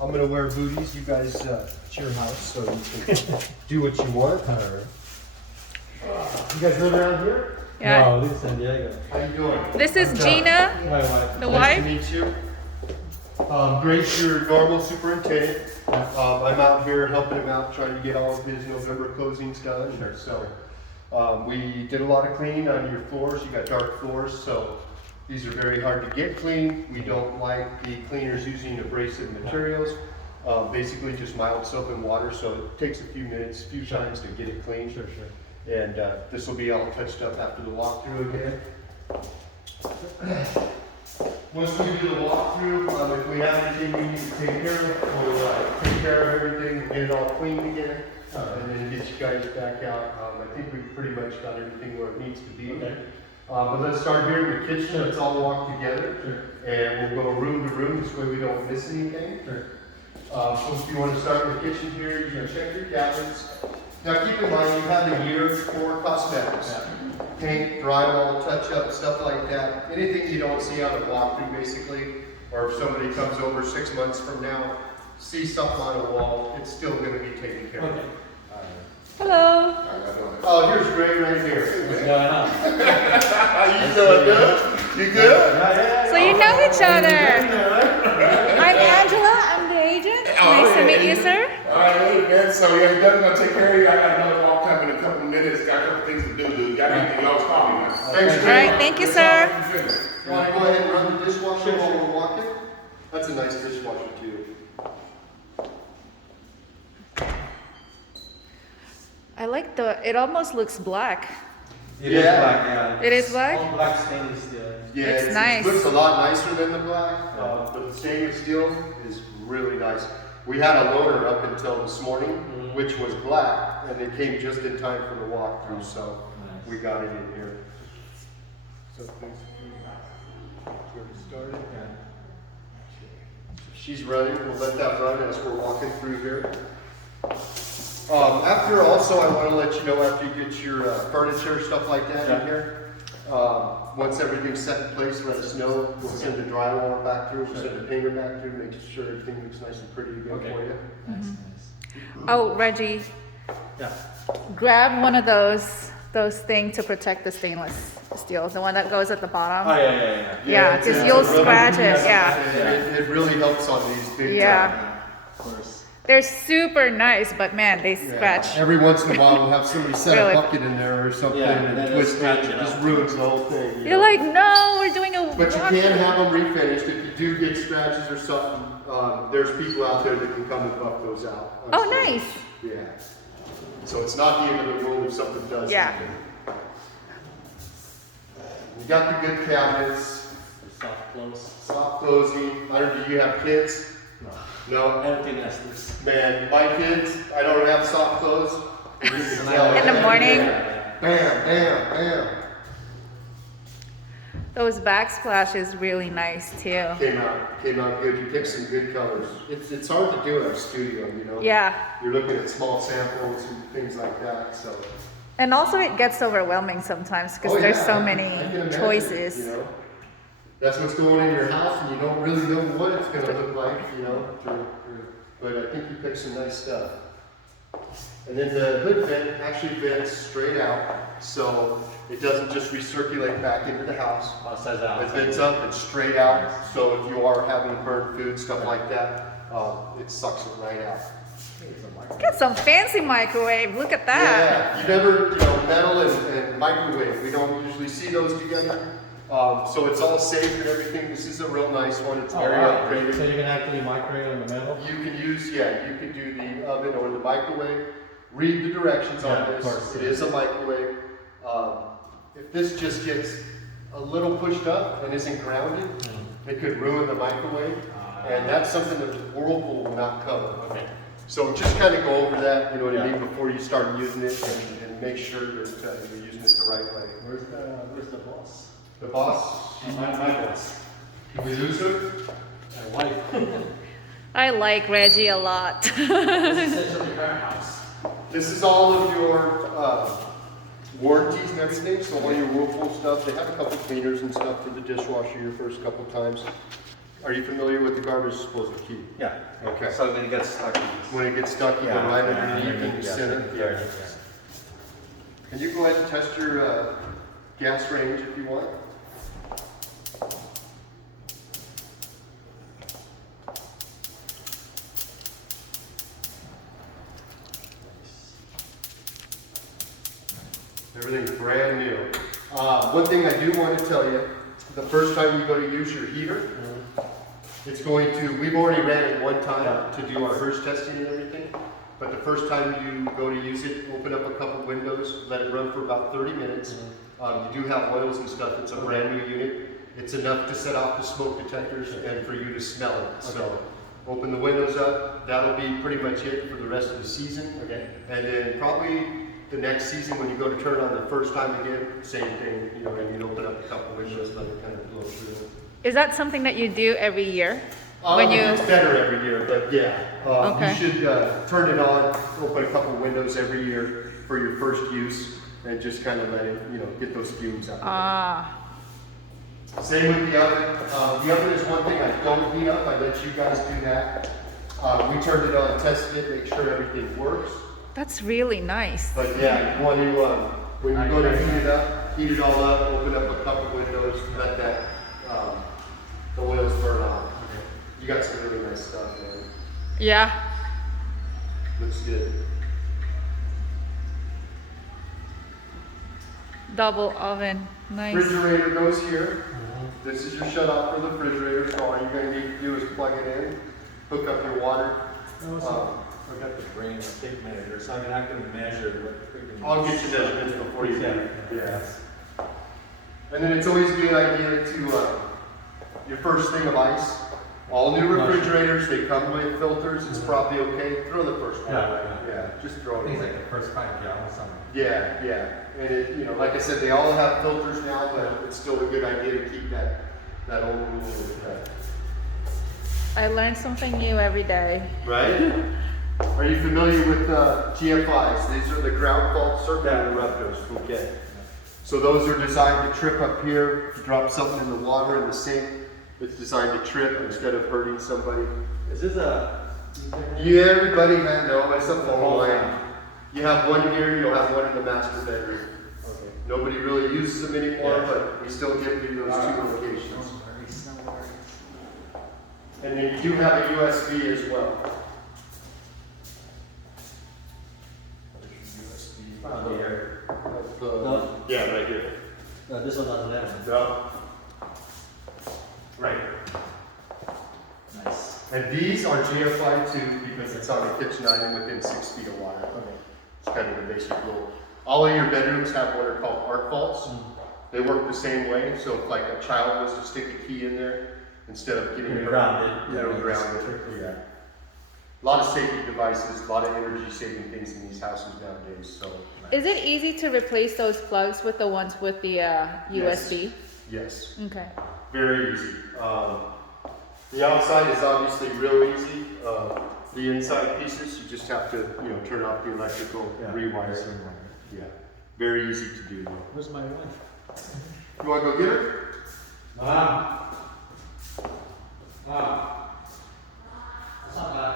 I'm gonna wear booties. You guys, it's your house, so you can do what you want. You guys live around here? Yeah. No, this is San Diego. How you doing? This is Gina, My wife. the Nice wife. to meet you. Grace, your normal superintendent. I'm out here helping him out, trying to get all of his November closings done. So we did a lot of cleaning on your floors. You got dark floors, so these are very hard to get clean. We don't like the cleaners using abrasive materials. Basically just mild soap and water, so it takes a few minutes, a few times to get it clean. Sure. And this will be all touched up after the walkthrough again. Once we do the walkthrough, if we have anything we need to take care of, we'll take care of everything, get it all cleaned again, and then get you guys back out. I think we've pretty much got everything where it needs to be. Okay. But let's start here in the kitchen. Let's all walk together, and we'll go room to room, this way we don't miss anything. Sure. So if you want to start in the kitchen here, you can check your cabinets. Now keep in mind, you have a year for cosmetics. Paint, drywall, touch-up, stuff like that. Anything you don't see on a walkthrough, basically, or if somebody comes over 6 months from now, see something on a wall, it's still going to be taken care of. Okay. Hello. Oh, here's Gray right here. What's going on? How you doing, good? You good? So you know each other. I'm Angela. I'm the agent. Nice to meet you, sir. All right, hey, man. So yeah, he's definitely gonna take care of you. I got another walk time in a couple of minutes. Got a couple things to do, dude. Got anything else? Call me, man. Thanks, All Gray. right. Thank you, sir. You want to go ahead and run the dishwasher while we're walking? That's a nice dishwasher, too. I like it almost looks black. It is Yeah. black, yeah. It is black? All black stainless steel. Yeah, It's nice. It looks a lot nicer than the black, but the stainless steel is really nice. We had a loaner up until this morning, which was black, and it came just in time for the walkthrough, so we got it in here. So things started. She's running. We'll let that run as we're walking through here. After also, I want to let you know after you get your furniture, stuff like that in here. Once everything's set in place, let us know. We'll send the drywall back through, we'll send the painter back through, make sure everything looks nice and pretty again for you. Nice. Oh, Reggie, Yeah. grab one of those things to protect the stainless steel, the one that goes at the bottom. Oh, yeah. Yeah, it's- 'cause it's you'll really- scratch it, yeah. It really helps on these big. Yeah. Of course. They're super nice, but man, they scratch. Every once in a while, we'll have somebody set Really? a bucket in there or something Yeah, and then it'll twist it, scratch it it just up. ruins the whole thing. you You're know? like, no, we're doing a But you walk- can have them refinished. If you do get scratches or something, there's people out there that can come and buff those out. Oh, nice. Yeah. So it's not the end of the world if something does. Yeah. happen. You got the good cabinets, Soft close. soft closing. I don't, do you have kids? No. Empty nesters. Man, my kids, I don't have soft clothes. You can tell. In the morning? Bam. Those backsplash is really nice too. Came out good. You picked some good colors. It's hard to do in a studio, you know? Yeah. You're looking at small samples and things like that, so. And also it gets overwhelming sometimes because Oh, there's yeah, so I many can imagine, choices. You know? That's what's going in your house and you don't really know what it's gonna look like, you know? But I think you picked some nice stuff. And then the hood vent actually vents straight out, so it doesn't just recirculate back into the house. Outside out. It vents up and straight out, so if you are having burnt food, stuff like that, it sucks it right out. Get some fancy microwave. Look at that. Yeah, you never, metal and microwave, we don't usually see those together. So it's all safe and everything. This is a real nice one. It's very upgraded. So you can actually microwave in the middle? You can use, you can do the oven or the microwave. Read the directions on Yeah, of this. course. It is a microwave. If this just gets a little pushed up and isn't grounded, it could ruin the microwave. And that's something that Whirlpool will not cover. Okay. So just kind of go over that, you know what I Yeah. mean, before you start using it and make sure that you're using it the right way. Where's the boss? The boss, My boss. did we lose her? My wife. I like Reggie a lot. This is essentially her house. This is all of your warranties and everything, so all your Whirlpool stuff. They have a couple cleaners and stuff for the dishwasher your first couple times. Are you familiar with the garbage disposal key? Yeah. Okay. So when it gets stuck. When it gets stuck, you go right underneath in the center. Yeah. Can you go ahead and test your gas range if you want? Everything's brand new. One thing I do want to tell you, the first time you go to use your heater, it's going to, we've already ran it one time to do our first testing and everything, but the first time you go to use it, open up a couple windows, let it run for about 30 minutes. You do have oils and stuff, it's a brand new unit. It's enough to set off the smoke detectors and for you to smell it. So open the windows up, that'll be pretty much it for the rest of the season. Okay. And then probably the next season when you go to turn on the first time again, same thing, you know, and you open up a couple windows, let it kind of blow through. Is that something that you do every year? When you It's better every year, but yeah. Okay. You should turn it on, open a couple windows every year for your first use and just kind of let it, you know, get those fumes out. Same with the oven. The oven is one thing I don't heat up. I let you guys do that. We turned it on, tested it, make sure everything works. That's really nice. But yeah, you want to, when you go to heat it all up, open up a couple windows, let that, the oils burn off. You got some really nice stuff, man. Yeah. Looks good. Double oven. Nice. Refrigerator goes here. This is your shut off for the refrigerator, so all you're going to need to do is plug it in, hook up your water. I got the brain of a tape measure, so I'm not going to measure what freaking. I'll get you measurements before you Yeah. do it. Yeah. And then it's always a good idea to, your first thing of ice. All new refrigerators, they come with filters, it's probably okay. Throw the first one away. Yeah, just throw it Things away. like the first 5 gallons, something. Yeah, yeah. And it, you know, like I said, they all have filters now, but it's still a good idea to keep that old rule with that. I learn something new every day. Right? Are you familiar with Gfis? These are the ground fault circuit interrupters. Okay. So those are designed to trip up here, to drop something in the water in the sink. It's designed to trip instead of hurting somebody. Is this a? Yeah, everybody had no, it's a full line. You have one here, you'll have one in the master bedroom. Okay. Nobody really uses them anymore, Yeah. but we still give you those two locations. And then you do have a USB as well. Oh, here. No. Yeah, right here. This one doesn't have. No. Right. Nice. And these are GFI too because it's on a kitchen item within 6 feet of water. Okay. It's kind of the basic rule. All of your bedrooms have what are called arc faults. They work the same way. So if like a child was to stick a key in there, instead of getting it Grounded. it'll ground it. Yeah. A lot of safety devices, a lot of energy saving things in these houses nowadays. So Is it easy to replace those plugs with the ones with the USB? yes, Okay. very easy. The outside is obviously real easy. The inside pieces, you just have to, turn off the electrical, rewire it. Yeah, very easy to do. Where's my wife? You want to go get her? What's up, man?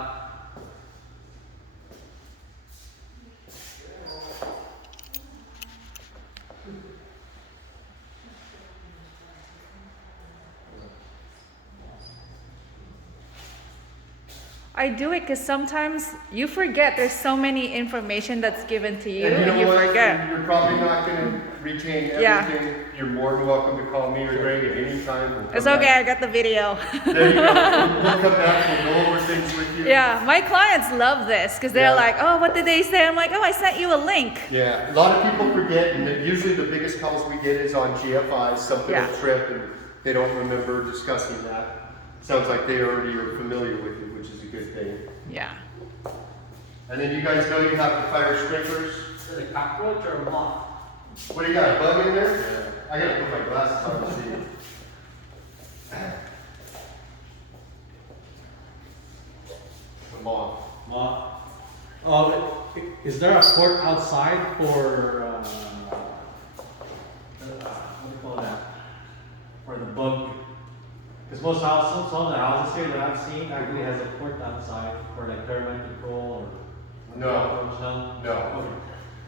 I do it because sometimes you forget there's so many information that's given to you and you what? forget. You're probably not going to retain Yeah. everything. You're more than welcome to call me or Greg at any time. We'll come It's okay, back. I got the video. There you go. We'll come back, we'll go over things with you. Yeah, my clients love this because they're Yeah. like, oh, what did they say? I'm like, oh, I sent you a link. Yeah, a lot of people forget, and usually the biggest calls we get is on GFIs, something Yeah. will trip, and they don't remember discussing that. Sounds like they already are familiar with it, which is a good thing. Yeah. And then you guys know you have the fire sprinklers. Is it a cockroach or a moth? What do you got, a bug in there? I gotta put my glasses on to see. The moth. Moth. Oh, is there a port outside for, what do you call that? For the bug? Because most houses, some of the houses here that I've seen actually has a port outside for like termite control or. No. No.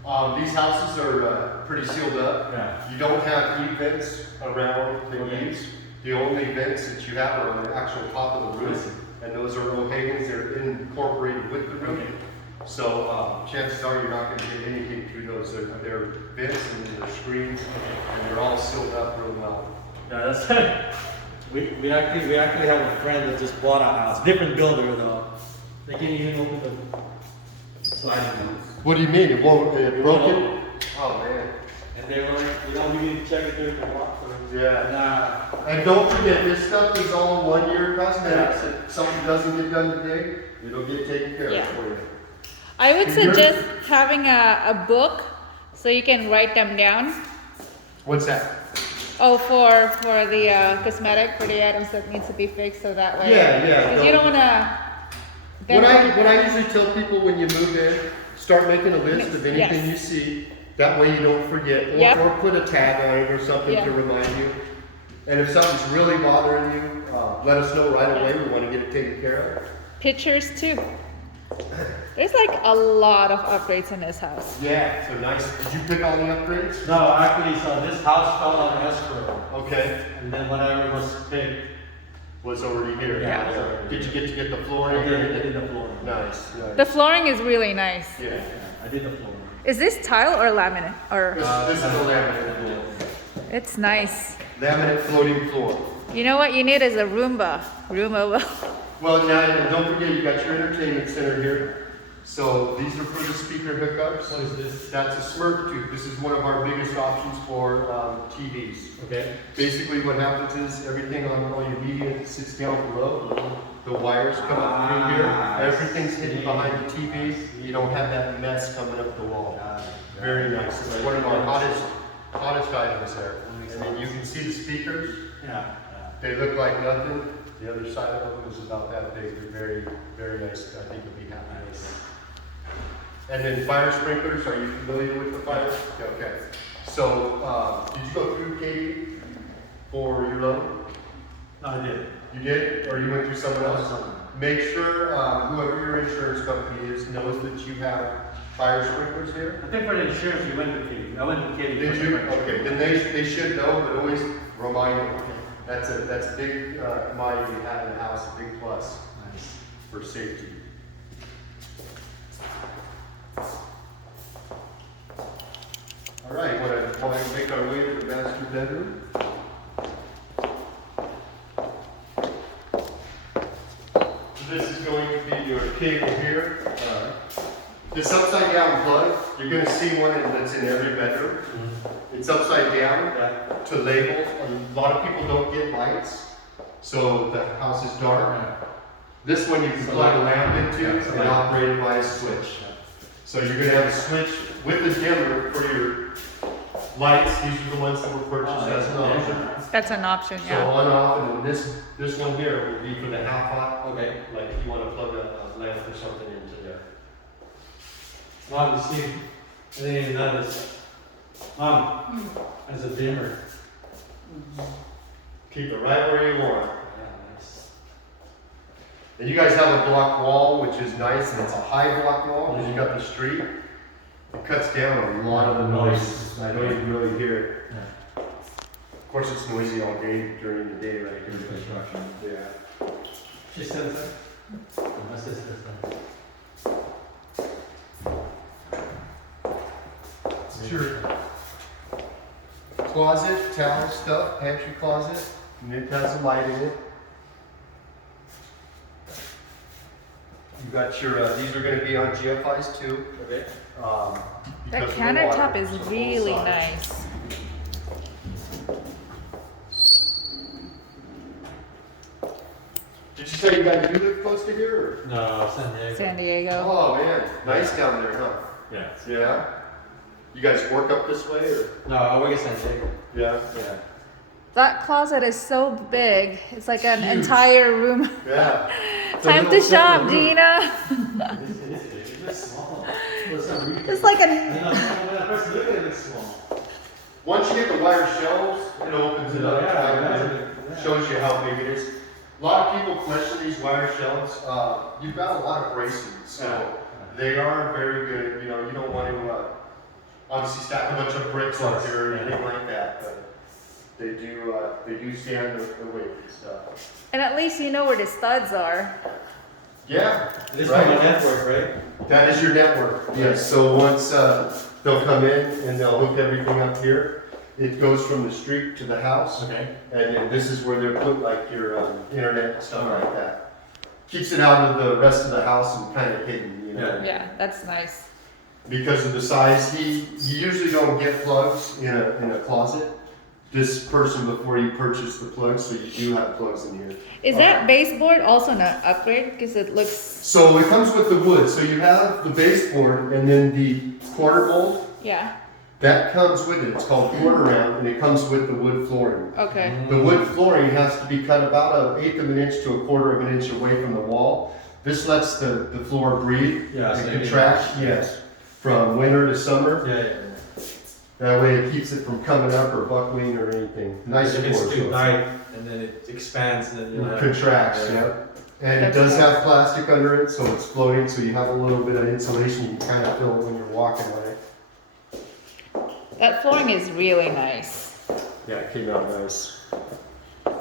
Okay. These houses are pretty sealed up. Yeah. You don't have heat vents around the Okay. eaves. The only vents that you have are on the actual top of the roof, and those are O'Hagan's. They're incorporated with the roof. Okay. So chances are you're not going to get any heat through those. They're vents and they're screens, and they're all sealed up real well. Yeah, that's we actually have a friend that just bought a house, different builder though. They can't even open the sliding doors. What do you mean? It won't? It broke won't. it? Oh man. And they were like, we need to check it during the walk. Yeah. And don't forget, this stuff is all 1 year cosmetics. If something doesn't get done today, it'll get taken care Yeah. of for you. I would Can you- suggest having a book so you can write them down. What's that? Oh, for the cosmetic, for the items that needs to be fixed, so that way. Yeah. Because you don't wanna. What I usually tell people when you move in, start making a list of anything Yes. you see. That way you don't forget, Yep. or put a tag on it or something Yeah. to remind you. And if something's really bothering you, let us know right away. We want to get it taken care Pictures too. There's like a lot of upgrades in this house. of. Yeah. So nice. Did you pick all the upgrades? No, actually, so this house fell on escrow, Okay. and then whatever was paid. Was already here. Yeah. Did you get the floor I in here? did the floor. Nice. The flooring is really nice. Yeah. Yeah, I did the floor. Is this tile or laminate? Or This is a laminate. it's nice. Laminate floating floor. You know what you need is a Roomba. Roomba will. Well, now, and don't forget, you got your entertainment center here. So these are for the speaker hookups. What is this? That's a Smurf tube. This is one of our biggest options for TVs. Okay. Basically what happens is everything on all your media sits down below. The wires come up through here. Everything's hidden behind the TV. You don't have that mess coming up the wall. Very nice. It's one of our hottest items there. And then you can see the speakers. Yeah. They look like nothing. The other side of them is about that big. They're very, very nice. I think you'll be happy with them. And then fire sprinklers. Are you familiar with the fire? Okay. So, did you go through Katie for your loan? No, I did. You did, or you went through someone else? Make sure whoever your insurance company is knows that you have fire sprinklers here. I think for the insurance, we went to Katie. I went to Katie. Did for you? the insurance. Okay, then they should know, but always remind them. That's a big commodity you have in the house, a big plus Nice. for safety. All right, want to make our way to the master bedroom? This is going to be your cable here. This upside down plug, you're going to see one that's in every bedroom. It's upside down to label. A lot of people don't get lights, so the house is dark. This one you can plug a lamp into and operate it by a switch. So you're going to have a switch with a dimmer for your lights. These are the ones that were purchased as an option. That's an option, So yeah. on off, and then this one here will be for the half hot. Okay. Like if you want to plug a lamp or something into there. Mom, you see, I didn't even notice. Mom, as a dimmer. Keep it right where you want. Yeah, nice. And you guys have a block wall, which is nice, and it's a high block wall because you got the street. It cuts down a lot of the noise. I know you can really hear it. Yeah. Of course, it's noisy all day during the day right here. Construction. Yeah. She said that. My sister said. It's your closet, towel stuff, pantry closet, and it has a light in it. You got your, these are going to be on Gfis too. Okay. That That countertop is really nice. Did you say you guys do live close to here? Or? No, San Diego. San Diego. Oh man, nice down there, huh? Yeah. Yeah. You guys work up this way, or? No, I work at San Diego. Yeah. Yeah. That closet is so big. It's like an Huge. entire room. Yeah. Time to shop, Gina. It looks small. For some reason. It's like I a. know, when I first look at it, it looks small. Once you get the wire shelves, it opens it up. Yeah, Shows you how big it is. A lot of people question these wire shelves. You've got a lot of bracing, so they are very good. You know, you don't want to obviously stack a bunch of bricks up here or anything like that, but they do stand the weight and stuff. And at least you know where the studs are. Yeah, This is my network, right? That is your network. Yes. So once they'll come in and they'll hook everything up here, it goes from the street to the house. Okay. And then this is where they'll put like your internet and stuff like that. Keeps it out of the rest of the house and kind of hidden, you know. Yeah, that's nice. Because of the size, you usually don't get plugs in a closet. This person before you purchase the plugs, so you do have plugs in here. Is that baseboard also an upgrade? Because it looks. So it comes with the wood. So you have the baseboard and then the quarter mold. Yeah. That comes with it. It's called quarter round, and it comes with the wood flooring. Okay. The wood flooring has to be cut about 1/8 of an inch to 1/4 of an inch away from the wall. This lets the floor breathe Yeah, and so you contract. Yes, from winter to summer. Yeah. That way it keeps it from coming up or buckling or anything. Nice If it's floor, too so tight, and then it expands, and then you it contracts. Yep. And it does have plastic under it, so it's floating. So you have a little bit of insulation. You can kind of feel it when you're walking on it. That flooring is really nice. Yeah, it came out nice.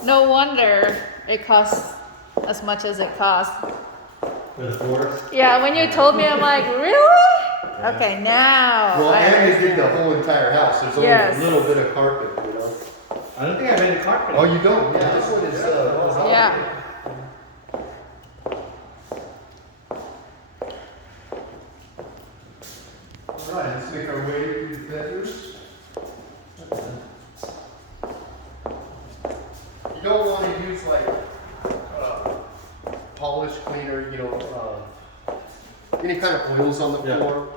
No wonder it costs as much as it costs. For the floors. Yeah, when you told me, I'm like, really? Okay, now. Well, I and you understand. did the whole entire house. There's only Yes. a little bit of carpet, you know. I don't think I've been in carpet. Oh, you don't? Yeah, this one is. Yeah. All right, let's make our way through the bedrooms. You don't want to use like polish cleaner, you know, any kind of oils on the Yeah. floor.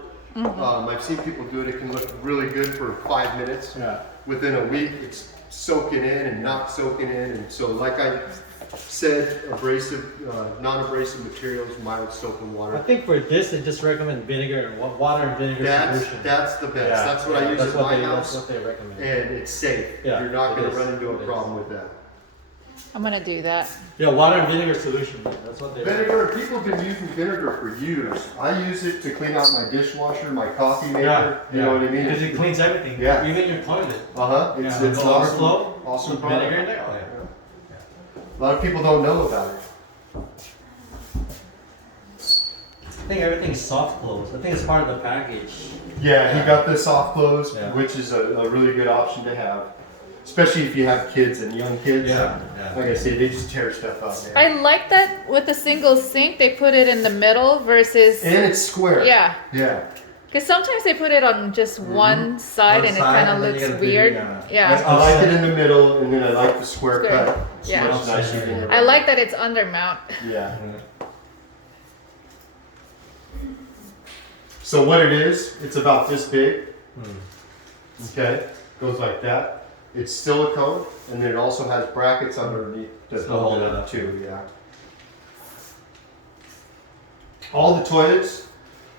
I've seen people do it. It can look really good for 5 minutes. Yeah. Within a week, it's soaking in and not soaking in. And so, like I said, abrasive, non-abrasive materials, mild soap and I water. think for this, they just recommend vinegar and water and vinegar solution. That's the best. Yeah. That's what I use That's at what my they- house. That's what they recommend. And it's safe. Yeah, You're not it going to is. run into a It is. problem with that. I'm gonna do that. Yeah, water and vinegar solution. That's what they. Vinegar, people have been using vinegar for years. I use it to clean out my dishwasher, my coffee maker. Yeah, You know what I mean? Because it cleans everything. Yeah. Even your toilet. It's Yeah, it's the awesome. overflow, Awesome Put product. vinegar in there. Oh yeah. A lot of people don't know about it. I think everything's soft close. I think it's part of the package. Yeah, he got the soft close, Yeah. which is a really good option to have, especially if you have kids and young kids. Yeah. Like I say, they just tear stuff up, man. I like that with the single sink, they put it in the middle versus. And it's square. Yeah. Yeah. Because sometimes they put it on just one side One and it side, kind of and then you looks get a big, weird. yeah. I like it in the middle, and then I like the square Square. cut. It's Yeah. much nicer than the- I like that it's under mount. Yeah. So what it is, it's about this big. Okay, goes like that. It's silicone, and then it also has brackets underneath to To hold hold it it up up. too. Yeah. All the toilets,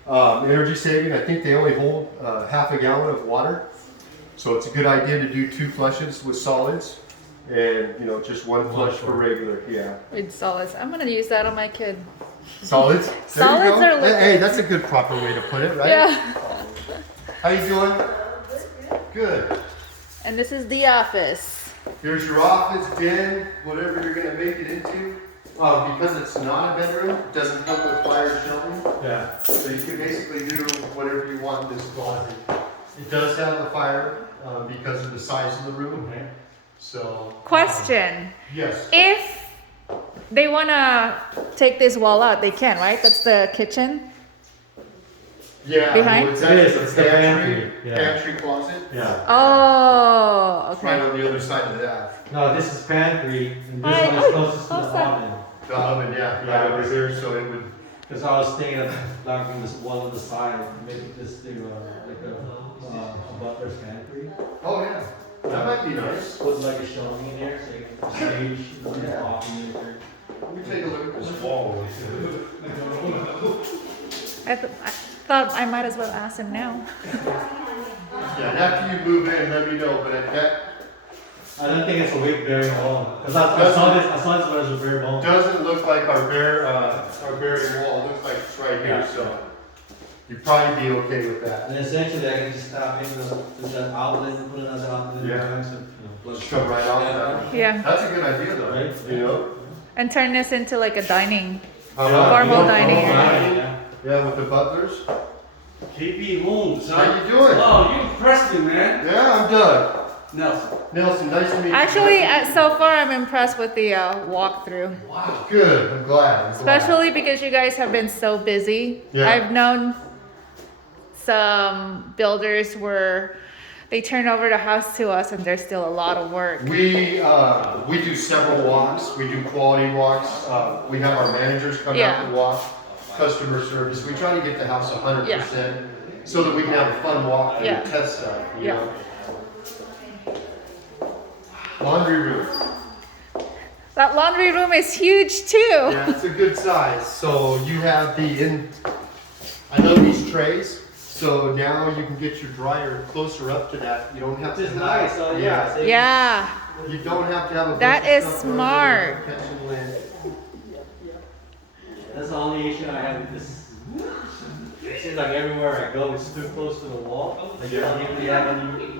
energy saving. I think they only hold 1/2 gallon of water, so it's a good idea to do 2 flushes with solids, and just one flush for regular. Yeah. With solids. I'm gonna use that on my kid. Solids. There you Solids go. are liquid. Hey, that's a good proper way to put it, right? Yeah. How you doing? Good. And this is the office. Here's your office, den, whatever you're gonna make it into. Because it's not a bedroom, it doesn't come with fire shelving, Yeah. so you can basically do whatever you want in this closet. It does have a fire because of the size of the room. Okay. So. Question. Yes. If they wanna take this wall out, they can, right? That's the kitchen. Yeah. Behind? Well, it's It is, actually it's a the pantry, pantry, yeah. pantry closet. Yeah. Oh, Right okay. on the other side of that. No, this is pantry, and this Hi. one is closest to the How's that? oven. The oven, yeah, Yeah. right over here, so it would. Because I was thinking of knocking this wall on the side, maybe just do like a butler's pantry. Oh yeah, that might be nice. Put like a shelving in there so you can stage, put your coffee maker. Let me take a look at this wall. I thought I might as well ask him now. Yeah, and after you move in, let me know. But I don't think it's a weight bearing wall. Cause I saw this one as a bare bone. Doesn't look like our bearing wall, it looks like it's right here, so you'd probably be okay with that. And essentially I can just tap into that outlet and put another outlet in Yeah. there. So, Let's come right off that. Yeah, That's a good idea though, Right. you know? and turn this into like a dining. Uh-huh. Formal More dining dining. Yeah. Yeah, with the butlers. KB Moon, son. How you doing? Oh, you impressed me, man. Yeah, I'm Doug. Nelson. Nelson, nice to meet you. Actually, so far I'm impressed with the walkthrough. Wow. Good, I'm glad. Especially because you guys have been so busy. Yeah. I've known some builders where they turn over the house to us and there's still a lot of work. We do several walks. We do quality walks. We have our managers come Yeah. out and walk. Customer service. We try to get the house 100% so that we can have a fun walk and Yeah. test stuff. You Yeah. know? Laundry room. That laundry room is huge too. Yeah, it's a good size. So you have I love these trays. So now you can get your dryer closer up to that. You don't have to. Which is nice, so yeah. so Yeah. You don't have to have a. That bunch of is stuff over smart. there catching wind. That's the only issue I have with this. It seems like everywhere I go, it's too close to the wall. Like you don't usually have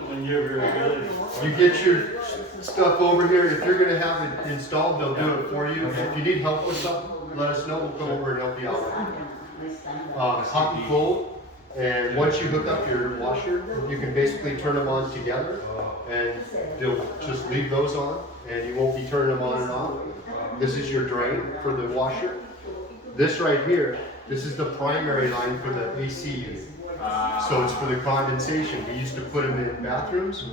when you're building. You get your stuff over here. If you're gonna have it installed, they'll do it for you. If you need help with something, let us know. We'll come over and help you out. Hot and cold. And once you hook up your washer, you can basically turn them on together, and they'll just leave those on, and you won't be turning them on and off. This is your drain for the washer. This right here, this is the primary line for the AC unit. So it's for the condensation. We used to put them in bathrooms.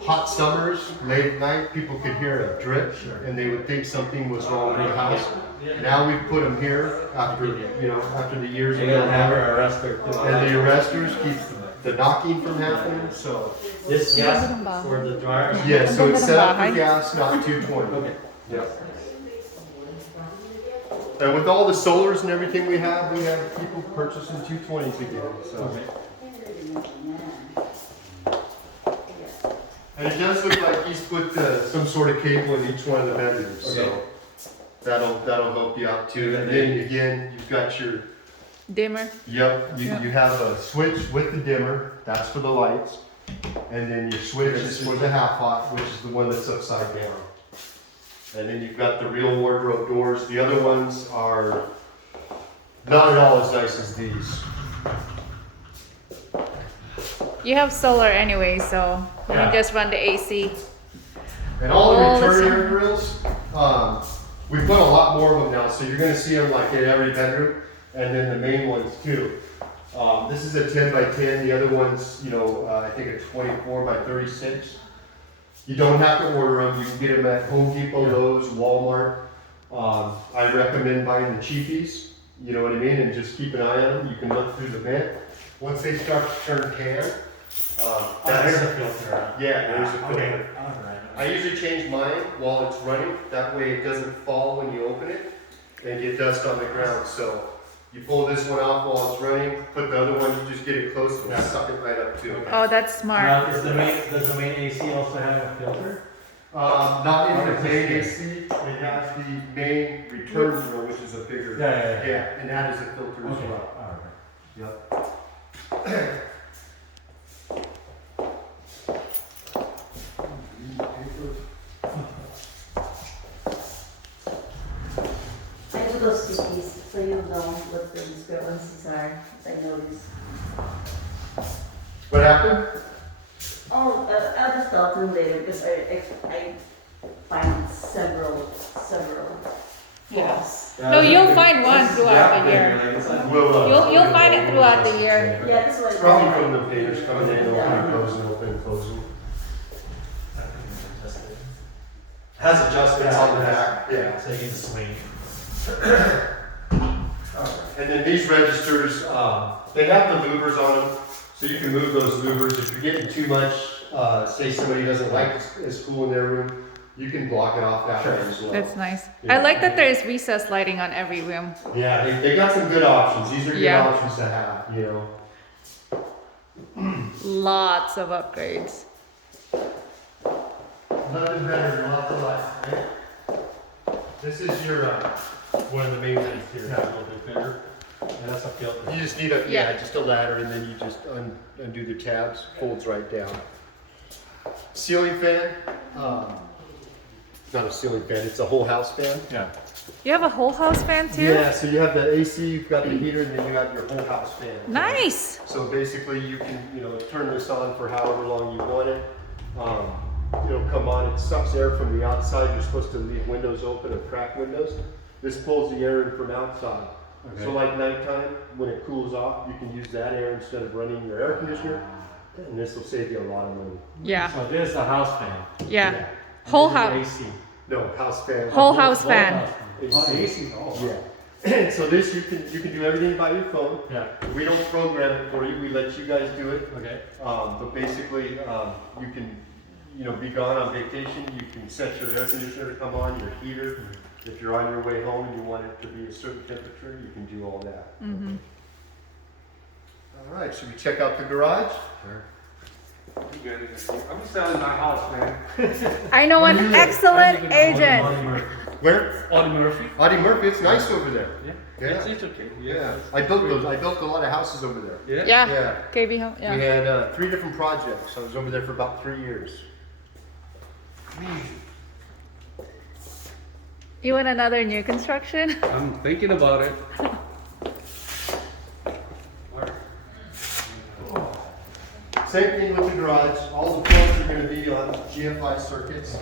Hot summers, late at night, people could hear a drip, and they would think something was wrong with the house. Now we've put them here after the years. You're gonna have our arrestor too. And the arresters keep the knocking from happening, so. This gas for the dryer. Yeah, so it's set up for gas, not 220. Okay. Yep. And with all the solars and everything we have people purchasing 220s again, so. And it does look like he's put some sort of cable in each one of the bedrooms, so. That'll help you out too. And then again, you've got your. Dimmer. Yep, you have a switch with the dimmer, that's for the lights. And then your switch is for the half hot, which is the one that's upside down. And then you've got the real wardrobe doors. The other ones are not at all as nice as these. You have solar anyway, so you Yeah. just run the AC. And all the Oh, return listen. air grills, we put a lot more of them now, so you're gonna see them like in every bedroom, and then the main ones too. This is a 10 by 10, the other one's, I think a 24 by 36. You don't have to order them, you can get them at Home Depot, Lowe's, Walmart. I recommend buying the cheapies, you know what I mean, and just keep an eye on them, you can look through the vent. Once they start to turn tan, There's a filter. yeah, there's a filter. Okay. Alright. I usually change mine while it's running, that way it doesn't fall when you open it and get dust on the ground. So you pull this one off while it's running, put the other one, you just get it close and suck it right up to it. Oh, that's smart. Now, does the main AC also have a filter? Not in the main AC, it has the main return grill, which is a bigger. Yeah. And that is a filter as Okay. well. Alright. Yep. I do those CPs, so you know what the discrepancies are, I noticed. What happened? Oh, I'll just talk to them later, because I find several flaws. No, you'll find one throughout the year. We'll, You'll find it throughout the year. Yeah, that's what. It's probably from the painters coming in, open, closing. Has adjustments on the back, yeah. So you can swing. And then these registers, they have the louvers on them, so you can move those louvers. If you're getting too much, say somebody doesn't like it's cool in their room, you can block it off that way as well. That's nice. Yeah. I like that there's recessed lighting on every room. Yeah, they got some good options. These are good Yeah. options to have, Lots of upgrades. Nothing better than lots of lights, right? This is your, one of the main ones here. Yeah, a little bit bigger. And that's a filter. You just need just a ladder, and then you just undo the tabs, folds right down. Ceiling fan, not a ceiling fan, it's a whole house fan. Yeah. You have a whole house fan too? Yeah, so you have the AC, you've got the heater, and then you have your whole house fan. Nice. So basically, you can, turn this on for however long you want it. It'll come on, it sucks air from the outside. You're supposed to leave windows open or crack windows. This pulls the air in from outside. Okay. So like nighttime, when it cools off, you can use that air instead of running your air conditioner. And this will save you a lot of money. Yeah. So this is a house fan. Yeah. Whole This house. is AC. No, house fan. Whole house fan. House fan. Oh, AC. Oh. Yeah. So this, you can do everything by your phone. Yeah. We don't program it for you, we let you guys do it. Okay. But basically, you can, be gone on vacation, you can set your air conditioner to come on, your heater. If you're on your way home and you want it to be a certain temperature, you can do all that. Mm-hmm. All right, should we check out the garage? I'm selling my house, man. I know an excellent agent. Where? Audie Murphy. Audie Murphy, it's nice over there. Yeah. Yeah. It's okay. Yeah, I built a lot of houses over there. Yeah. Yeah. Yeah. KB home. We Yeah. had 3 different projects. I was over there for about 3 years. You want another new construction? I'm thinking about it. Same thing with the garage. All the plugs are going to be on GFI circuits.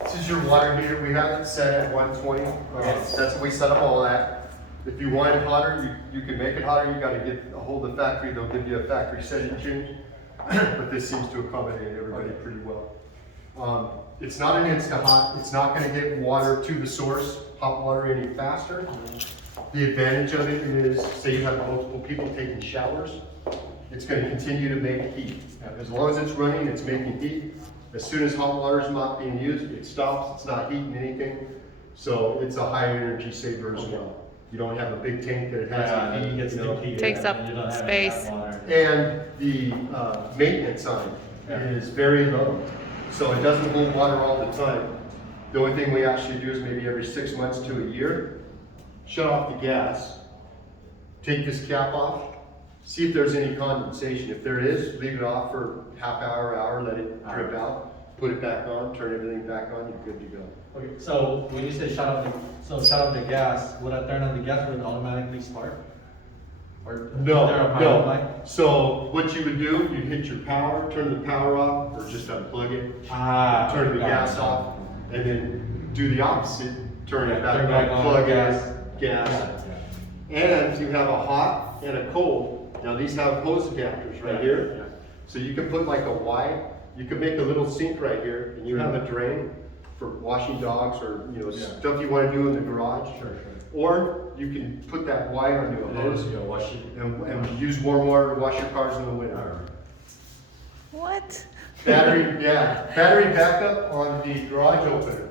This is your water heater. We have it set at 120. That's what we set them all at. If you want it hotter, you can make it hotter. You got to get a hold of the factory. They'll give you a factory setting change. But this seems to accommodate everybody pretty well. It's not an Insta-Hot. It's not going to get water to the source, hot water, any faster. The advantage of it is, say you have multiple people taking showers, it's going to continue to make heat. As long as it's running, it's making heat. As soon as hot water is not being used, it stops. It's not heating anything. So it's a high energy saver as well. You don't have a big tank that it has to heat. Gets depleted. Takes up You don't have space. enough water. And the maintenance on it is very low. So it doesn't hold water all the time. The only thing we actually do is maybe every 6 months to a year, shut off the gas, take this cap off, see if there's any condensation. If there is, leave it off for half hour, let it drip out, put it back on, turn everything back on, you're good to go. Okay, so when you say shut off the gas, would I turn on the gas, would it automatically start? Or is there a pilot light? So what you would do, you'd hit your power, turn the power off, or just unplug it, turn the gas off, and then do the opposite, turn it back on, plug in, gas. And you have a hot and a cold. Now these have hose adapters right here. So you can put like a Y, you can make a little sink right here, and you have a drain for washing dogs or stuff you want to do in the garage. Or you can put that Y onto a hose and use warm water to wash your cars in the winter. What? Battery backup on the garage opener.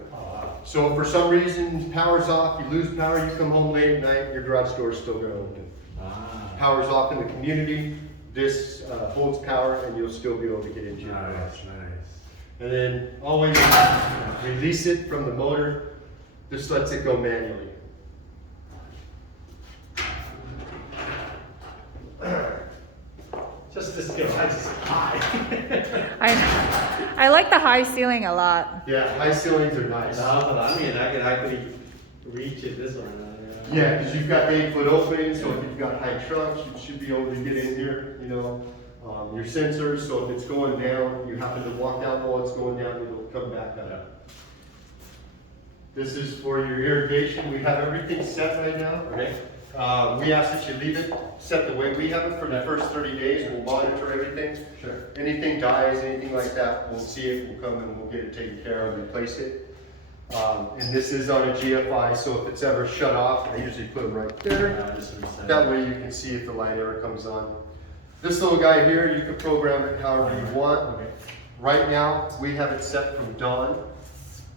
So if for some reason power's off, you lose power, you come home late at night, your garage door is still gonna open. Power's off in the community, this holds power and you'll still be able to get into your garage. And then always release it from the motor, just lets it go manually. Just this garage is high. I like the high ceiling a lot. Yeah, high ceilings are nice. I mean, I could actually reach it this way. Yeah, because you've got 8-foot openings, so if you've got high trucks, you should be able to get in here, your sensors, so if it's going down, you happen to walk out while it's going down, it'll come back up. This is for your irrigation. We have everything set right now. Okay. We ask that you leave it set the way we have it for the first 30 days, and we'll monitor everything. Sure. Anything dies, anything like that, we'll see it, we'll come and we'll get it taken care of, replace it. And this is on a GFI, so if it's ever shut off, I usually put them right there. That way you can see if the light ever comes on. This little guy here, you can program it however you want. Okay. Right now, we have it set from dawn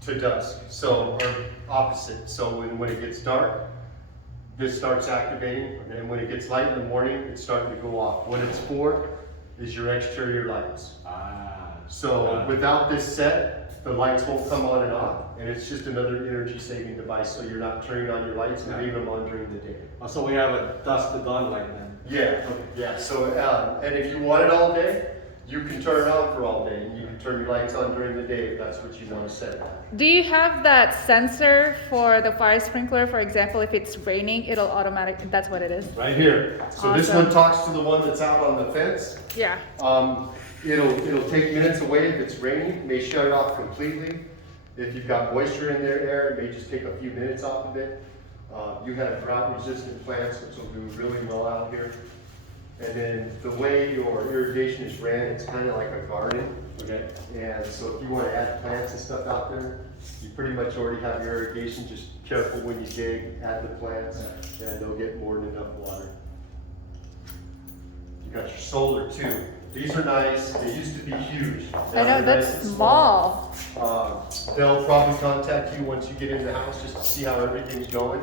to dusk, so, or opposite. So when it gets dark, this starts activating, and when it gets light in the morning, it's starting to go off. What it's for is your exterior lights. So without this set, the lights won't come on and off, and it's just another energy saving device, so you're not turning on your lights and leaving them on during the day. Oh, so we have a dusk to dawn light then? Yeah, yeah, so, and if you want it all day, you can turn it on for all day, and you can turn your lights on during the day if that's what you want to set. Do you have that sensor for the fire sprinkler? For example, if it's raining, it'll automatically, that's what it is? Right here. So this Awesome. one talks to the one that's out on the fence. Yeah. It'll take minutes away if it's raining, it may shut it off completely. If you've got moisture in their air, it may just take a few minutes off of it. You have drought resistant plants, which will do really well out here. And then the way your irrigation is ran, it's kind of like a garden. Okay. And so if you want to add plants and stuff out there, you pretty much already have your irrigation. Just careful when you dig, add the plants, and they'll get more than enough water. You got your solar too. These are nice. They used to be huge. I Now know, they're that's nice and small. They'll probably contact you once you get in the house just to see how everything's going.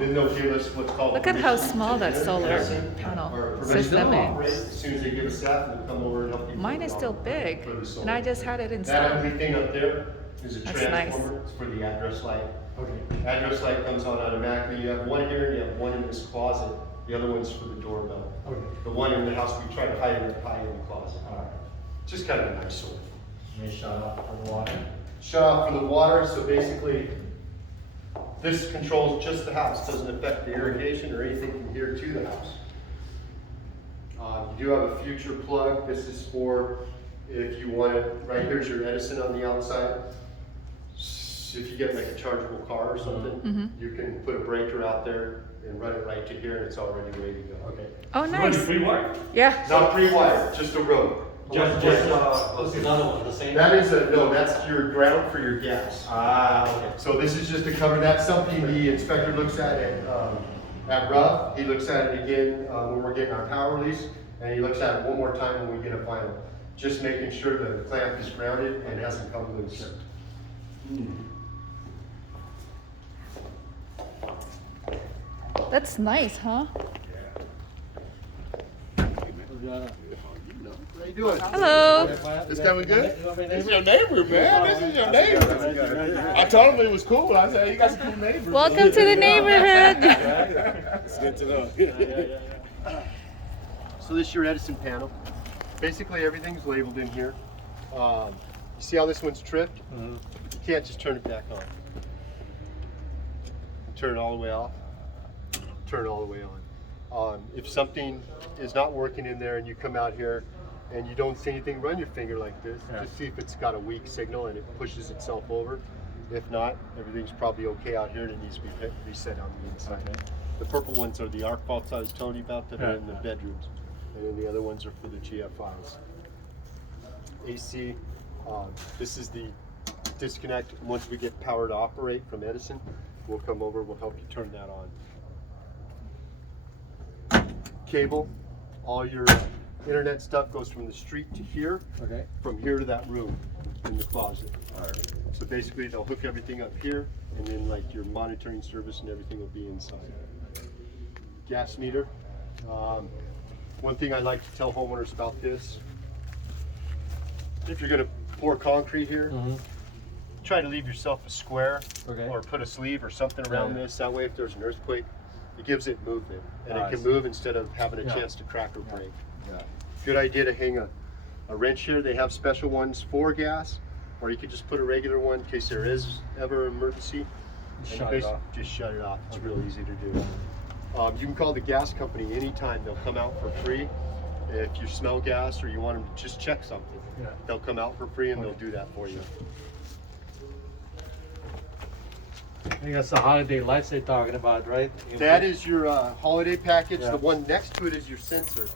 Then they'll give us what's called. Look at how permission small to that enter solar Edison, panel or permission system to is. operate. As soon as they give us that, they'll come over and help you. Mine is still big, for the solar. and I just had it That installed. ugly thing up there is a That's nice. transformer. It's for the address light. Okay. Address light comes on automatically. You have one here and you have one in this closet. The other one's for the doorbell. Okay. The one in the house, we try to hide it high in the closet. Alright. Just kind of a nice solar. May shut off for the water? Shut off for the water, so basically, this controls just the house, doesn't affect the irrigation or anything from here to the house. You do have a future plug. This is for if you want it, right here's your Edison on the outside. If you get like a chargeable car or something, you can put a breaker out there and run it right to here and it's already ready to go. Okay. Oh, nice. Free wire? Yeah. Not pre-wired, just a road. What's the other one, the same? That is no, that's your ground for your gas. Okay. So this is just to cover, that's something the inspector looks at rough. He looks at it again when we're getting our power release, and he looks at it one more time when we get a final. Just making sure the clamp is grounded and hasn't come loose. That's nice, huh? How you doing? Hello. It's coming good? This is your neighbor, man. This is your neighbor. I told him it was cool. I said, you got some cool neighbors. Welcome to the neighborhood. It's good to know. So this is your Edison panel. Basically everything's labeled in here. You see how this one's tripped? You can't just turn it back on. Turn it all the way off. Turn it all the way on. If something is not working in there and you come out here and you don't see anything, run your finger like this to see if it's got a weak signal and it pushes itself over. If not, everything's probably okay out here and it needs to be reset on the inside. The purple ones are the arc fault I was telling you about that are in the bedrooms. And then the other ones are for the GFIs. AC, this is the disconnect. Once we get power to operate from Edison, we'll come over, we'll help you turn that on. Cable, all your internet stuff goes from the street to here, from here to that room in the closet. So basically they'll hook everything up here, and then like your monitoring service and everything will be inside. Gas meter. One thing I like to tell homeowners about this, if you're gonna pour concrete here, try to leave yourself a square or put a sleeve or something around this. That way if there's an earthquake, it gives it movement, and it can move instead of having a chance to crack or break. Good idea to hang a wrench here. They have special ones for gas, or you could just put a regular one in case there is ever an emergency. Just shut it off. It's real easy to do. You can call the gas company anytime. They'll come out for free. If you smell gas or you want them to just check something, they'll come out for free and they'll do that for you. I think that's the holiday lights they're talking about, right? That is your holiday package. The one next to it is your sensor.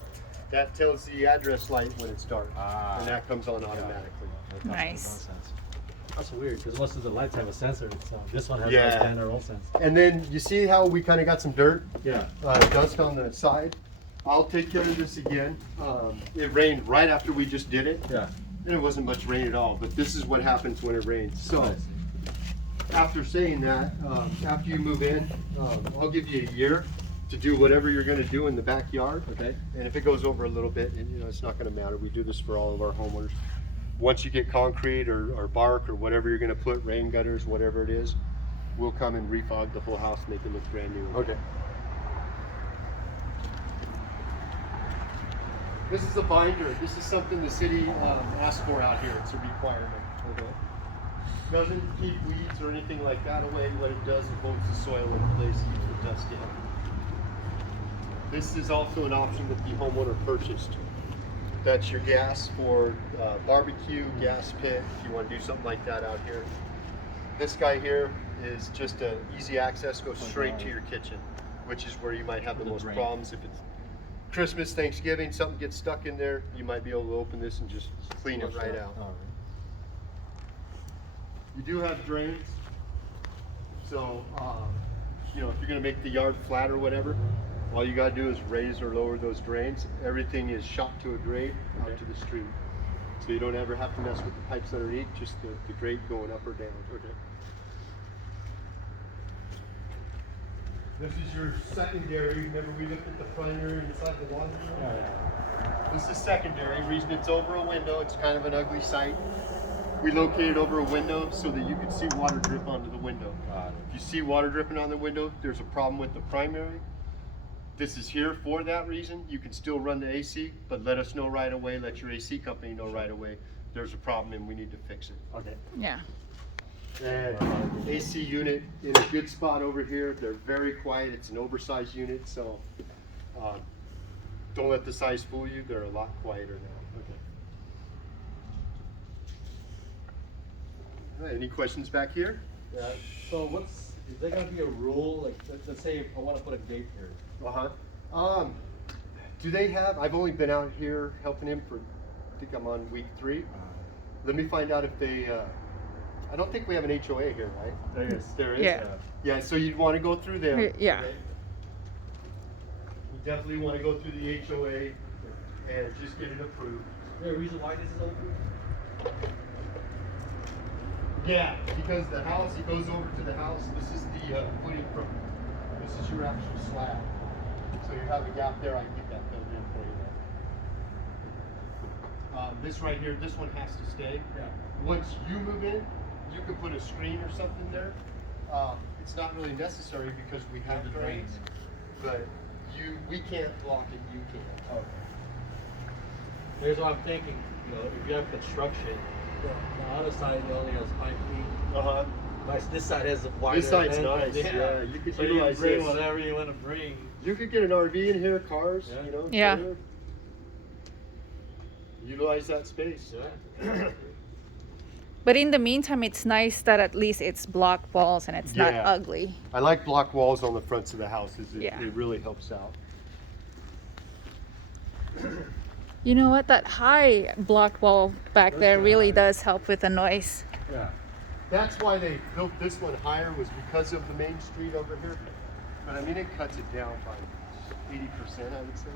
That tells the address light when it's dark, and that comes on automatically. Nice. That's weird, because most of the lights have a sensor, so this one has Yeah. a standalone sensor. And then you see how we kind of got some dirt, Yeah. dust on the side? I'll take care of this again. It rained right after we just did it, Yeah. and it wasn't much rain at all, but this is what happens when it rains. So after saying that, after you move in, I'll give you a year to do whatever you're going to do in the backyard. Okay. And if it goes over a little bit, and, it's not going to matter. We do this for all of our homeowners. once you get concrete or bark or whatever you're gonna put, rain gutters, whatever it is, we'll come and refog the whole house, make it look brand new. Okay. This is a binder. This is something the city asked for out here. It's a requirement. Okay. Doesn't keep weeds or anything like that away. What it does, it holds the soil in place, keeps the dust in. This is also an option that the homeowner purchased. That's your gas for barbecue, gas pit, if you want to do something like that out here. This guy here is just an easy access, goes straight to your kitchen, which is where you might have the most problems. If it's Christmas, Thanksgiving, something gets stuck in there, you might be able to open this and just clean it right out. You do have drains, so you know, if you're going to make the yard flat or whatever, all you got to do is raise or lower those drains. Everything is shot to a grade out to the street, so you don't ever have to mess with the pipes underneath, just the grade going up or down. Okay. This is your secondary. Remember we looked at the primary inside the laundry room? Yeah. This is secondary. Reason it's over a window, it's kind of an ugly sight. We located over a window so that you could see water drip onto the window. If you see water dripping on the window, there's a problem with the primary. This is here for that reason. You can still run the AC, but let us know right away, let your AC company know right away. There's a problem and we need to fix it. Okay. Yeah. And AC unit in a good spot over here. They're very quiet. It's an oversized unit, so don't let the size fool you. They're a lot quieter now. Okay. Any questions back here? Yeah, so is there gonna be a rule, like, let's say I wanna put a gate here? Do they have? I've only been out here helping him for, I think I'm on week 3. Let me find out if they. I don't think we have an HOA here, right? There is. There is. Yeah. Yeah. So you'd want to go through them. Yeah. Okay? You definitely want to go through the HOA and just get it approved. Is there a reason why this is open? Yeah, because the house, it goes over to the house. This is the footing from. This is your actual slab. So you have a gap there. I can get that filled in for you. This right here, this one has to stay. Yeah. Once you move in, you can put a screen or something there. It's not really necessary because we have the drains, but we can't block it. You can. Okay. Here's what I'm thinking, you know, if you have construction, the other side only has 5 feet. Nice. This side has a wider. This side's end. nice. Yeah, you could so you utilize can bring this. whatever you want to bring. You could get an RV in here, cars. Yeah. You know. Yeah. trailer. Utilize that space. Yeah. But in the meantime, it's nice that at least it's block walls and it's not Yeah. ugly. I like block walls on the fronts of the houses. Yeah. It really helps out. You know what? That high block wall back there really does help with the noise. Yeah. That's why they built this one higher, was because of the main street over here. But I mean, it cuts it down by 80%, I would say.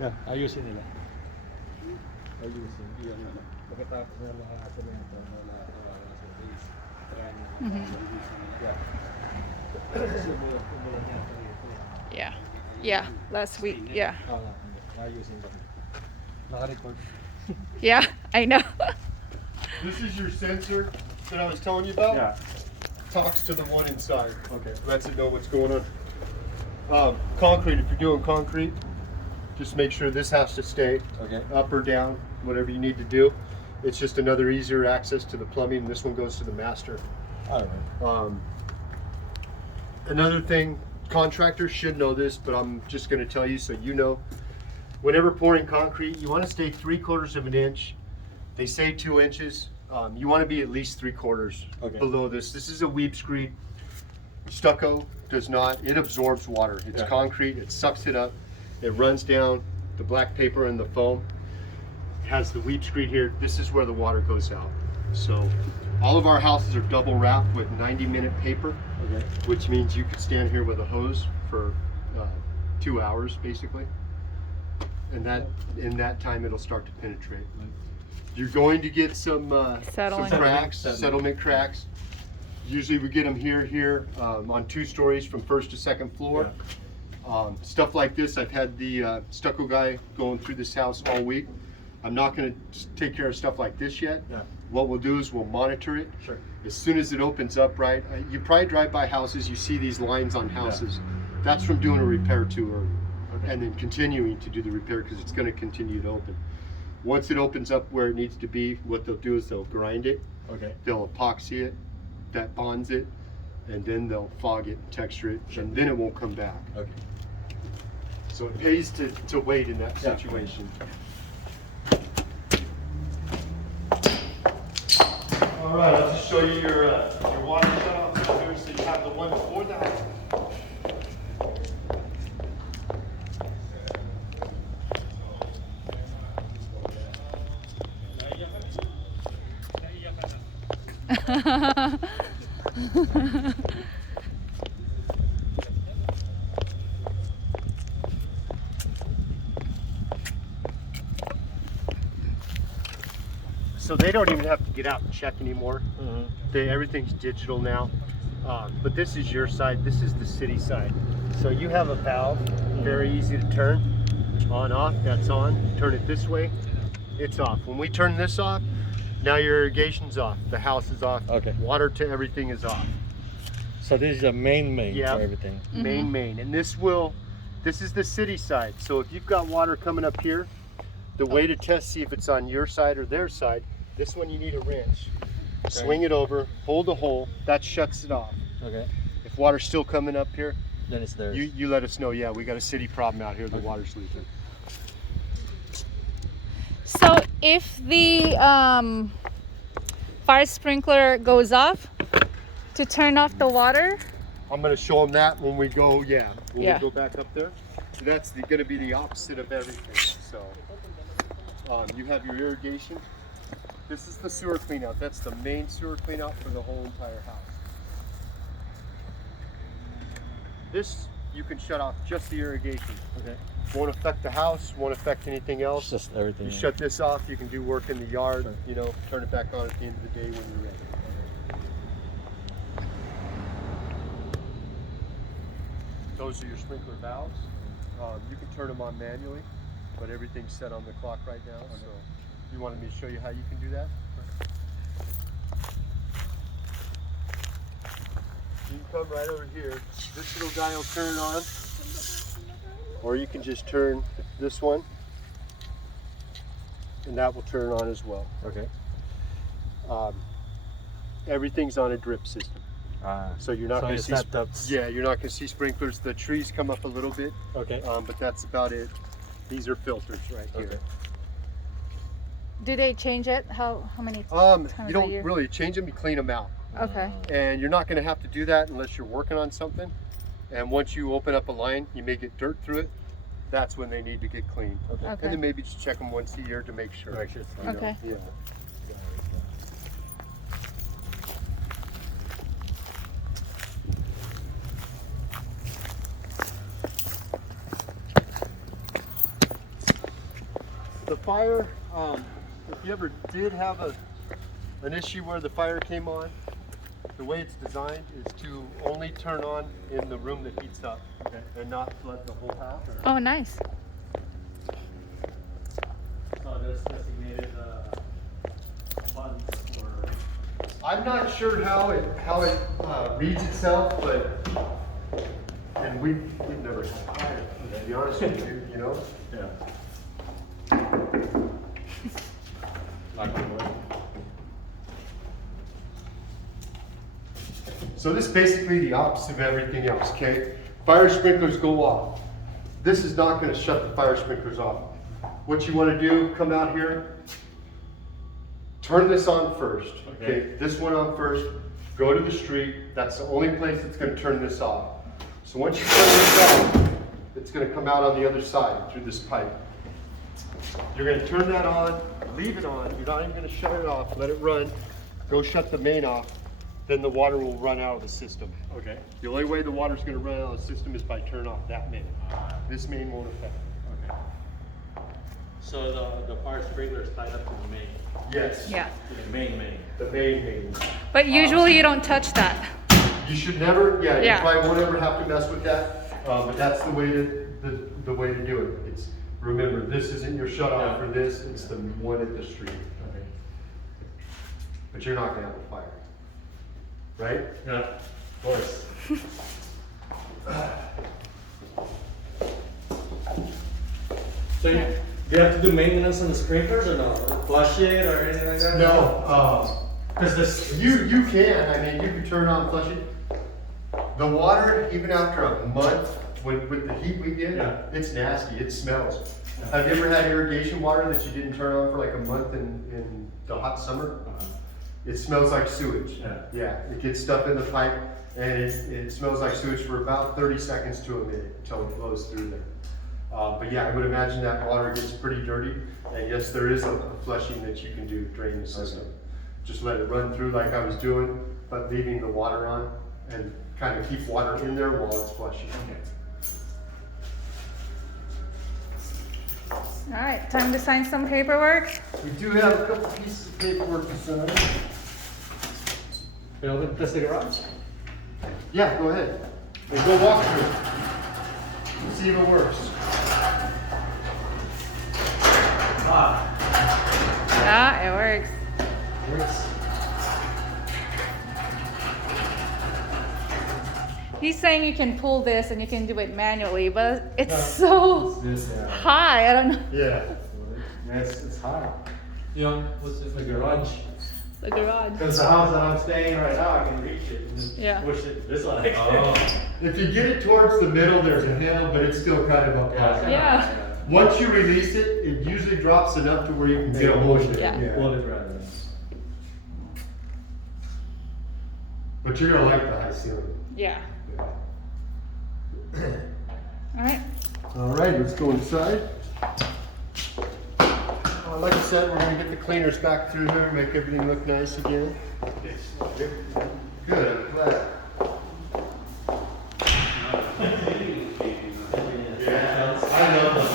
Yeah, ayusin nila. Ayusin. Iyan na. Pagkatapos na mga semento, mga service. Yeah. Yeah. Last week. Yeah. Ayusin ko. Naka-record. Yeah. I know. This is your sensor that I was telling you about. Yeah. Talks to the one inside. Okay. Lets it know what's going on. Concrete, if you're doing concrete, just make sure this has to stay Okay. up or down, whatever you need to do. It's just another easier access to the plumbing, and this one goes to the master. Alright. Another thing, contractors should know this, but I'm just going to tell you so you know. Whenever pouring concrete, you want to stay 3/4 of an inch. They say 2 inches. You want to be at least 3/4 Okay. below this. This is a weep screed. Stucco does not. It absorbs water. It's Yeah. concrete. It sucks it up. It runs down the black paper and the foam. It has the weep screed here. This is where the water goes out. So all of our houses are double wrapped with 90-minute paper, Okay. which means you could stand here with a hose for 2 hours basically. And that in that time it'll start to penetrate. You're going to get some Settling. cracks, Settlement. settlement cracks. Usually we get them here, on 2 stories from 1st to 2nd floor. Stuff like this, I've had the stucco guy going through this house all week. I'm not gonna take care of stuff like this yet. Yeah. What we'll do is we'll monitor it. Sure. As soon as it opens up, right, you probably drive by houses, you see these lines on houses. That's from doing a repair too early. Okay. And then continuing to do the repair because it's gonna continue to open. Once it opens up where it needs to be, what they'll do is they'll grind it, Okay. they'll epoxy it, that bonds it, and then they'll fog it, texture it, and then it won't come back. Okay. So it pays to wait in that Yeah. situation. All right, I'll just show you your water shut-off here, so you have the one before that. So they don't even have to get out and check anymore. Everything's digital now. But this is your side, this is the city side. So you have a valve, very easy to turn, on, off, that's on. Turn it this way, it's off. When we turn this off, now your irrigation's off, the house is off, Okay. water to everything is off. So this is the main Yeah. for everything. Main. And this is the city side. So if you've got water coming up here, the way to test, see if it's on your side or their side, this one you need a wrench. Swing it over, hold the hole, that shuts it off. Okay. If water's still coming up here, Then it's theirs. you let us know, yeah, we got a city problem out here, the water's leaking. So if the fire sprinkler goes off, to turn off the water? I'm gonna show them that when we go, when Yeah. we go back up there. So that's gonna be the opposite of everything. So you have your irrigation. This is the sewer cleanout. That's the main sewer cleanout for the whole entire house. This, you can shut off just the irrigation. Okay. Won't affect the house, won't affect anything It's else. just everything. You shut this off, you can do work in the yard, turn it back on at the end of the day when you're ready. Those are your sprinkler valves. You can turn them on manually, but everything's set on the clock right now. So you wanted me to show you how you can do that? You can come right over here. This little guy will turn it on, or you can just turn this one, and that will turn on as well. Okay. Everything's on a drip system. So you're not going to see, you're not going to see sprinklers. The trees come up a little bit, Okay. but that's about it. These are filters right here. Okay. Do they change it? How many You times a don't year? really change them, you clean them out. Okay. And you're not going to have to do that unless you're working on something. And once you open up a line, you may get dirt through it. That's when they need to get cleaned. Okay. Okay. And then maybe just check them once a year to make sure. Make sure it's you know, Okay. Yeah. The fire, if you ever did have an issue where the fire came on, the way it's designed is to only turn on in the room that heats up, and not flood the whole house. Oh, nice. So there's designated buttons for. I'm not sure how it reads itself, but and we've never had fire. To be honest with you, you know. Yeah. So this is basically the opposite of everything else, okay? Fire sprinklers go off. This is not going to shut the fire sprinklers off. What you want to do, come out here, turn this on first, okay? This one on first, go to the street. That's the only place that's going to turn this off. So once you turn this off, it's going to come out on the other side through this pipe. You're going to turn that on, leave it on. You're not even going to shut it off. Let it run. Go shut the main off. Then the water will run out of the system. Okay. The only way the water's going to run out of the system is by turning off that main. This main won't affect it. Okay. So the fire sprinkler is tied up to the main. Yes. Yeah. To the main. The main. But usually you don't touch that. You should never, you Yeah. probably won't ever have to mess with that. But that's the way the way to do it. It's, remember, this isn't your shut off for this, it's the one at the street. Okay. But you're not gonna have a fire, right? Yeah, of course. So you, do you have to do maintenance on the sprinklers or no? Flush it or anything like that? No, Because this, you can, I mean, you can turn on, flush it. The water, even after a month, with the heat we get, Yeah. it's nasty, it smells. Have you ever had irrigation water that you didn't turn on for like a month in the hot summer? It smells like sewage. Yeah. Yeah, it gets stuck in the pipe and it smells like sewage for about 30 seconds to a minute until it flows through there. But yeah, I would imagine that water gets pretty dirty, and yes, there is a flushing that you can do, drain the system. Just let it run through like I was doing, but leaving the water on and kind of keep water in there while it's flushing. All right, time to sign some paperwork. We do have a couple pieces of paperwork to sign. you know, test the garage? Yeah, go ahead. And go walk through it. See if it works. Yeah, it works. Works. He's saying you can pull this and you can do it manually, but it's so This, high. I don't know. Yeah. Yeah, it's high. You know, what's it, the garage? The garage. Because the house that I'm staying right now, I can reach it and just Yeah. push it this way. If you get it towards the middle, there's a handle, but it's still kind of up high. Yeah. Once you release it, it usually drops enough to where you can get a hold of it. Yeah. Hold it right. But you're gonna like the high ceiling. Yeah. All right. All right, let's go inside. Like I said, we're gonna get the cleaners back through here, make everything look nice again. Good, I'm glad. Yeah, I love those.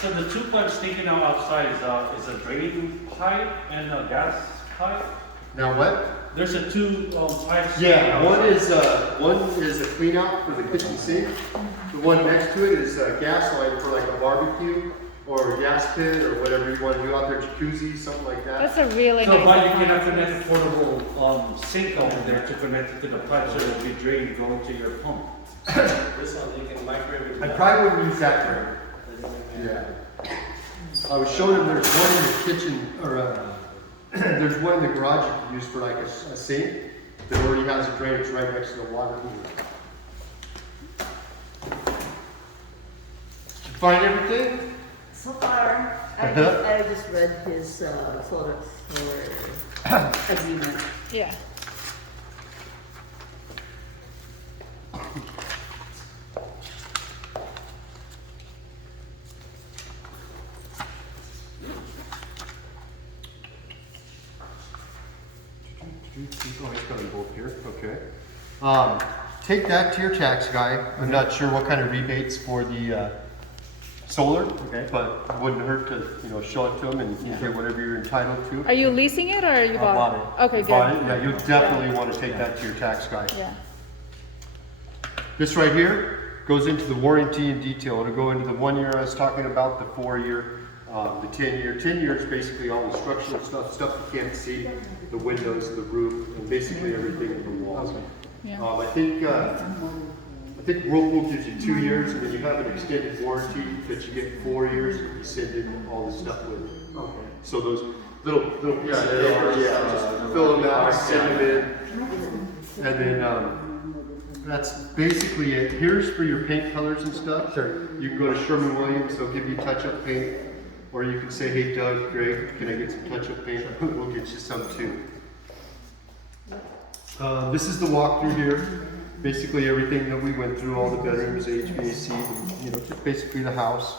So the two pipes sticking out outside is a drain pipe and a gas pipe? Now what? There's a two pipes. sticking Yeah, one outside. is a clean out for the kitchen sink. The one next to it is a gas line for like a barbecue or a gas pit or whatever you want to do out there, jacuzzi, something like that. That's a really So why you nice cannot one. connect a portable sink over there to connect it to the pipe so it'll be drained going to your pump? This one, you can microwave it. I probably wouldn't use that drain. Yeah. I was showing them there's one in the kitchen, or there's one in the garage you can use for like a sink that already has a drain. It's right next to the water heater. Did you find everything? So far, I just read his photo for agreement. Yeah. Oh, he's got them both here, okay. Take that to your tax guy. I'm not sure what kind of rebates for the solar, Okay. but it wouldn't hurt to, show it to him and you get whatever you're entitled to. Are you leasing it or you bought bought it? Okay, good. Bought it? Yeah, you definitely want to take that to your tax guy. Yeah. This right here goes into the warranty in detail. It'll go into the 1 year I was talking about, the 4 year, the 10 year. 10 years basically all the structural stuff you can't see, the windows, the roof, and basically everything in the walls. Yeah. I think Whirlpool gives you 2 years, and then you have an extended warranty that you get 4 years. You send in all the stuff with it. Okay. So those little pieces of paper, just fill them out, send them in, and then that's basically it. Here's for your paint colors and stuff. Sure. You can go to Sherman-Williams; they'll give you touch-up paint, or you can say, "Hey, Doug, Greg, can I get some touch-up paint?" We'll get you some too. This is the walkthrough here. Basically everything that we went through, all the bedrooms, HVAC, and, just basically the house.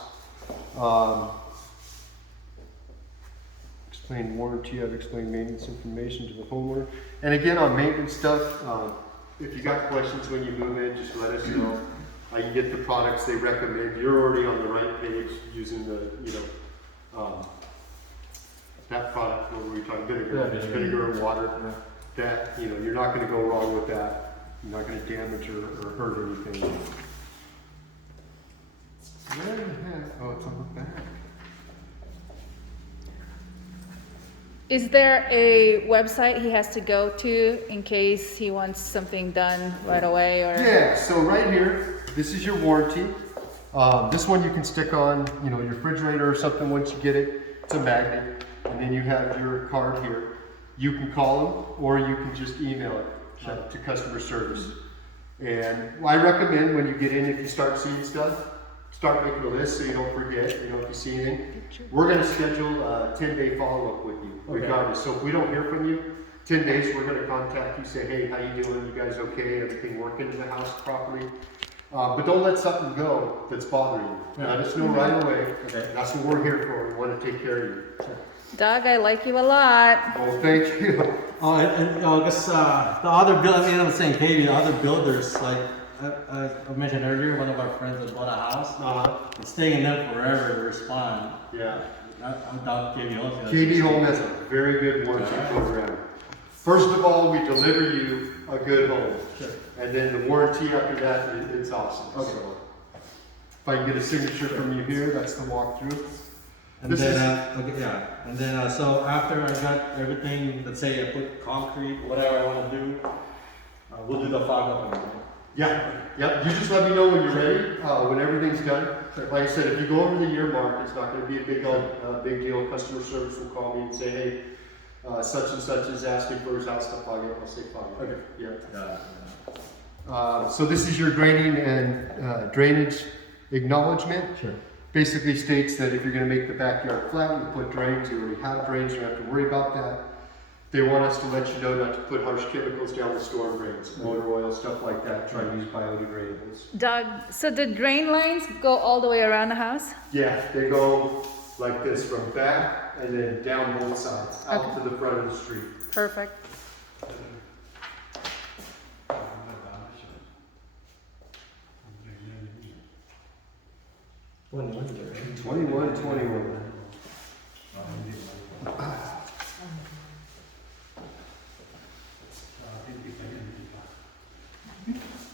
Explain warranty, I've explained maintenance information to the homeowner. And again, on maintenance stuff, if you got questions when you move in, just let us know. I can get the products they recommend. You're already on the right page using the, that product, what were we talking, vinegar and water. That, you're not gonna go wrong with that. You're not gonna damage or hurt anything. Where the heck? Oh, it's on the back. Is there a website he has to go to in case he wants something done right away or? Yeah, so right here, this is your warranty. This one you can stick on, your refrigerator or something once you get it. It's a magnet. And then you have your card here. You can call them or you can just email it to customer service. And I recommend when you get in, if you start seeing stuff, start making a list so you don't forget, if you see anything. We're gonna schedule a 10-day follow-up with you, regardless. So if we don't hear from you, 10 days, we're gonna contact you, say, hey, how you doing? You guys okay? Everything working in the house properly? But don't let something go that's bothering you. Let us know right away. That's what we're here for. We wanna take care of you. Doug, I like you a lot. Well, thank you. Oh, and I guess the other I'm the same page. The other builders, like I mentioned earlier, one of our friends that bought a house. It's taking them forever to respond. Yeah. I'm down KB Home. KB Home has a very good warranty program. First of all, we deliver you a good home. Sure. And then the warranty after that, it's awesome. Okay. So if I can get a signature from you here, that's the walkthrough. And then, so after I got everything, let's say I put concrete, whatever I want to do, we'll do the fog up. Yeah, yep. You just let me know when you're ready, when everything's done. Like I said, if you go over the year mark, it's not going to be a big deal. Customer service will call me and say, hey, such and such is asking for his house to fog up. I'll say fog up. Okay. Yeah. So this is your grading and drainage acknowledgement. Sure. Basically states that if you're going to make the backyard flat, you put drains, you already have drains, you don't have to worry about that. They want us to let you know not to put harsh chemicals down the storm drains, motor oil, stuff like that. Try to use biodegradables. Doug, so the drain lines go all the way around the house? Yeah, they go like this from back and then down both sides, out to the front of the street. Perfect. Right? 21.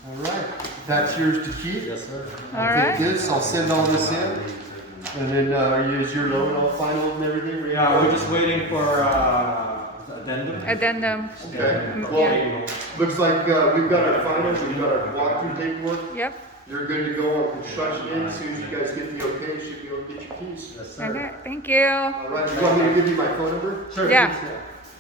All right, that's yours to keep. Yes, sir. All I'll right. take this, I'll send all this in. And then is your loan all final and everything? Yeah, we're just waiting for addendum. Addendum. Okay. Mm, Well, yeah. looks like we've got our finals, we've got our walkthrough paperwork. Yep. You're good to go on construction in. As soon as you guys get the okay, you should be able to get your keys. Yes, sir. Okay. Thank you. All right, you want me to give you my phone number? Sure. Yeah.